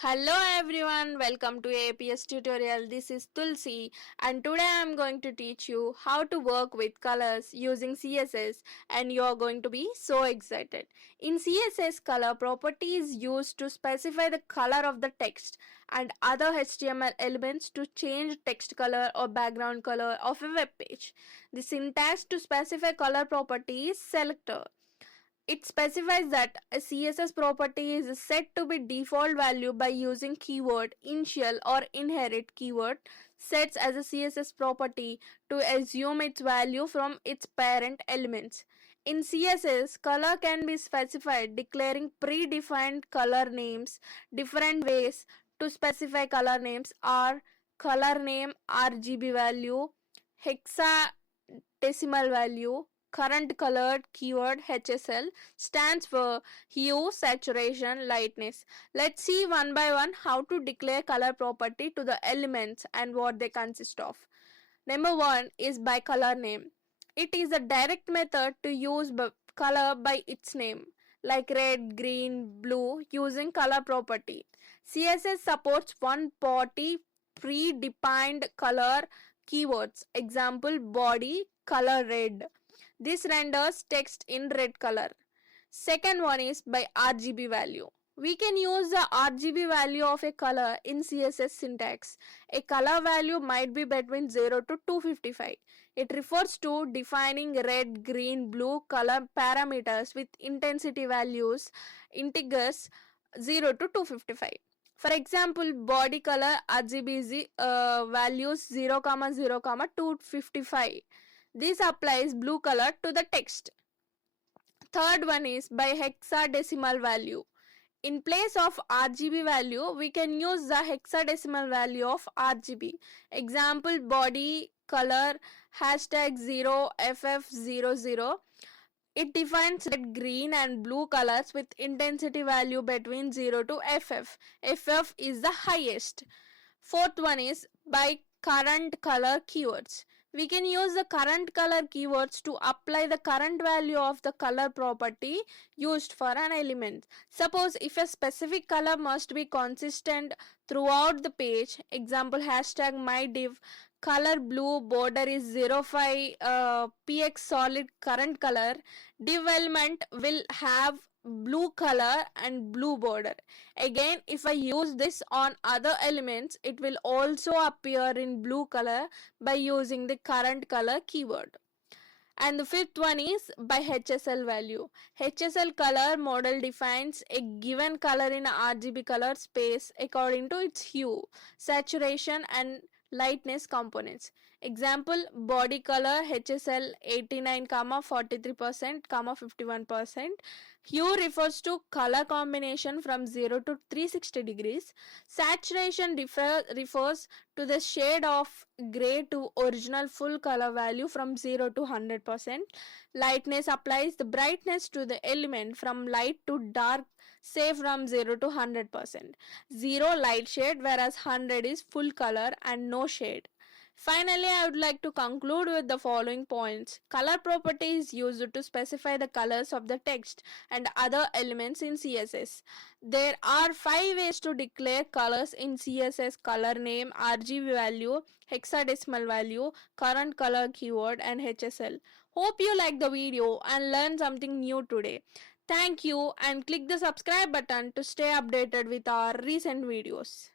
Hello everyone, welcome to AAPS tutorial. This is Tulsi and today I am going to teach you how to work with colors using CSS and you are going to be so excited. In CSS, color property is used to specify the color of the text and other HTML elements to change text color or background color of a web page. The syntax to specify color property is selector. It specifies that a CSS property is set to be default value by using keyword initial or inherit keyword sets as a CSS property to assume its value from its parent elements. In CSS, color can be specified declaring predefined color names. Different ways to specify color names are color name RGB value, hexadecimal value, current colored. Keyword HSL stands for hue, saturation, lightness. Let's see one by one how to declare color property to the elements and what they consist of. Number 1 is by color name. It is a direct method to use color by its name, like red, green, blue, using color property. CSS supports one-party predefined color keywords. Example, body color red. This renders text in red color. Second one is by RGB value. We can use the RGB value of a color in CSS syntax. A color value might be between 0 to 255. It refers to defining red, green, blue color parameters with intensity values, integers 0 to 255. For example, body color RGB values 0, 0, 255. This applies blue color to the text. Third one is by hexadecimal value. In place of RGB value, we can use the hexadecimal value of RGB. Example, body color #0ff00. It defines red, green and blue colors with intensity value between 0 to FF. FF is the highest. Fourth one is by current color keywords. We can use the current color keywords to apply the current value of the color property used for an element. Suppose if a specific color must be consistent throughout the page, example #mydiv color blue border is 05 px solid current color, div element will have blue color and blue border. Again, if I use this on other elements, it will also appear in blue color by using the current color keyword. And the fifth one is by HSL value. HSL color model defines a given color in a RGB color space according to its hue, saturation and lightness components. Example, body color HSL 89, 43%, 51%. Hue refers to color combination from 0 to 360 degrees. Saturation refers to the shade of gray to original full color value from 0 to 100%. Lightness applies the brightness to the element from light to dark, say from 0 to 100%. 0 light shade, whereas 100 is full color and no shade. Finally, I would like to conclude with the following points. Color property is used to specify the colors of the text and other elements in CSS. There are 5 ways to declare colors in CSS: color name, RGB value, hexadecimal value, current color keyword and HSL. Hope you liked the video and learned something new today. Thank you and click the subscribe button to stay updated with our recent videos.